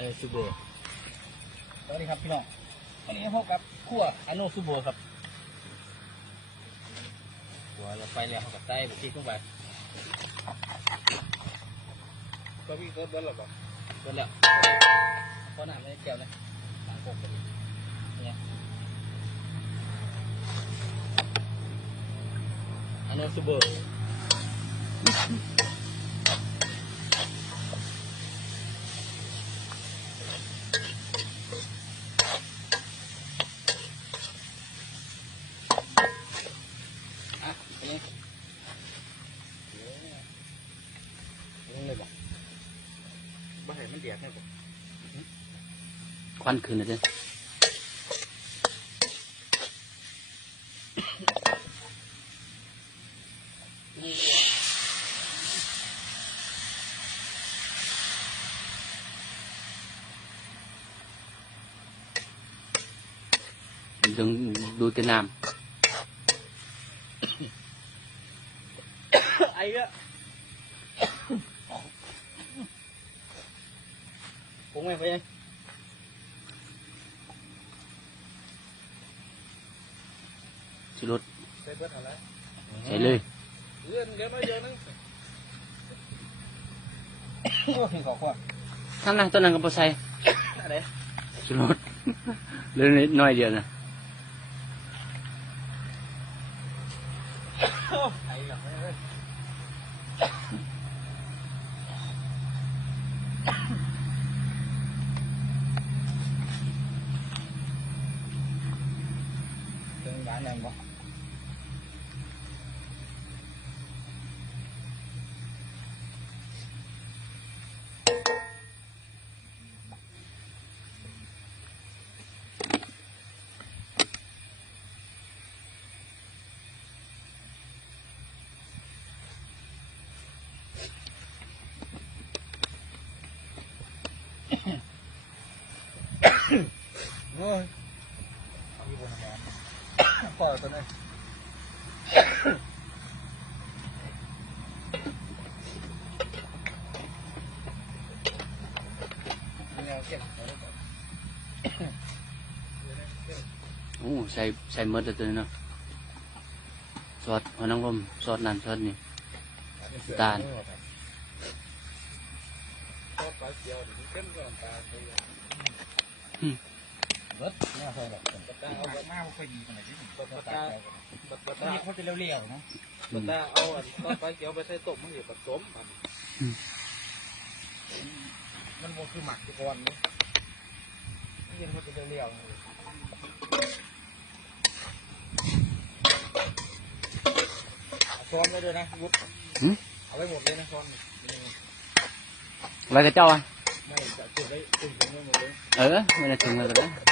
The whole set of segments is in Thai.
นนี้ซูโบสวัสดีครับพี่น้องวันนี้พบกับขั้วอโนซูโบครับหัวเราไปแล้วเขากับใต้บุกี้ลงไปก็พี่ก็เบิ้ลหรอปะเกินแล้วเพราะน้ำไม่ได้เกี่ยวนะสามปกพอดีเนี่ยอโนซูโบ เดือดแน่บอก ควันขึ้นเลยเด้อดึงดูแต่น้ ไอ้ก็ผมไม่ไปยัง ำชิรถ ใส่เบิ้ลอะไร ใส่เลย เลื่อนเดี๋ยวมาเยอะ นึงโอ้ถึงขอขวดข้างหน้าต้นนั้นก็ ไม่ได้ถึงร้านยังบ่ โอ้ย มีบนหมอน ปล่อยตัวนี้แนเอาไว้ก่อนโอ้ใส่ใส่หมดตัวนี้เนาะซอสหัวน้ำลมซอสนั่นซอสนี่ตาลก็ปลา เกียวเดี๋ยวมันเข้มก่อนตาไปเลยรถไม่เอาใส่หรอกผมก็ตาตั้งเอาเอาแบบหน้าไม่ค่อยดีขนาดนี้ผมก็ปตั้ลางเอาตาปลาตอนตานี้เขาจะเลี้ยวๆเนาะปลาตาเอาอันต้นปลาเกียวไปใส่ต้มมันอยู่ผสมอันมันโมคือหมักทุกวันนี้นี่ยังเขาจะเลี้ยวๆเอาซ้อมไว้ด้วยนะวุฒิเอาไว้หมดเลยนะซ้อมนี่ไว้กับเจ้าอะไม่จะเก็บไว้ตึงไว้หมดเลยเออไม่ได้ถุงเลยก็ได้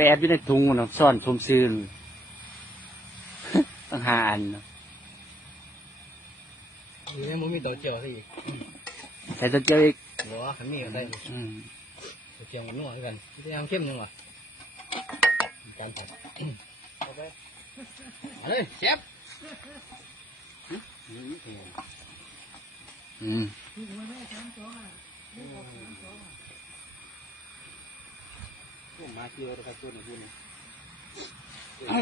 ไปแอบอยู่ในถุงเนาะซ่อนชมซื้อตั้งห้าอันเนาะนี่ยังไม่มีตัวเจียวสิอีกใส่ตัวเจียวอีกหัวขันนี่ก็ได้อืมตัวเจียวมันนัวกันจะยังเข้มยังวะมีการผัดเอาไปเอาเลยเชฟอืม มาเกียวนะครับตัวนี้ตัวนี้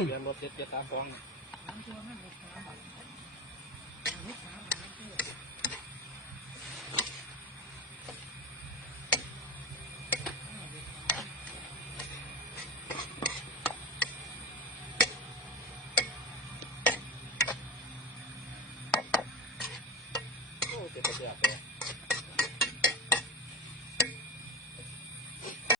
เดี๋ยวรถเจ็ดจะตามฟองโอ้เจ็บปวดเลย